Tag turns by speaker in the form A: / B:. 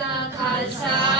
A: ਕਾ ਖਾਲਸਾ।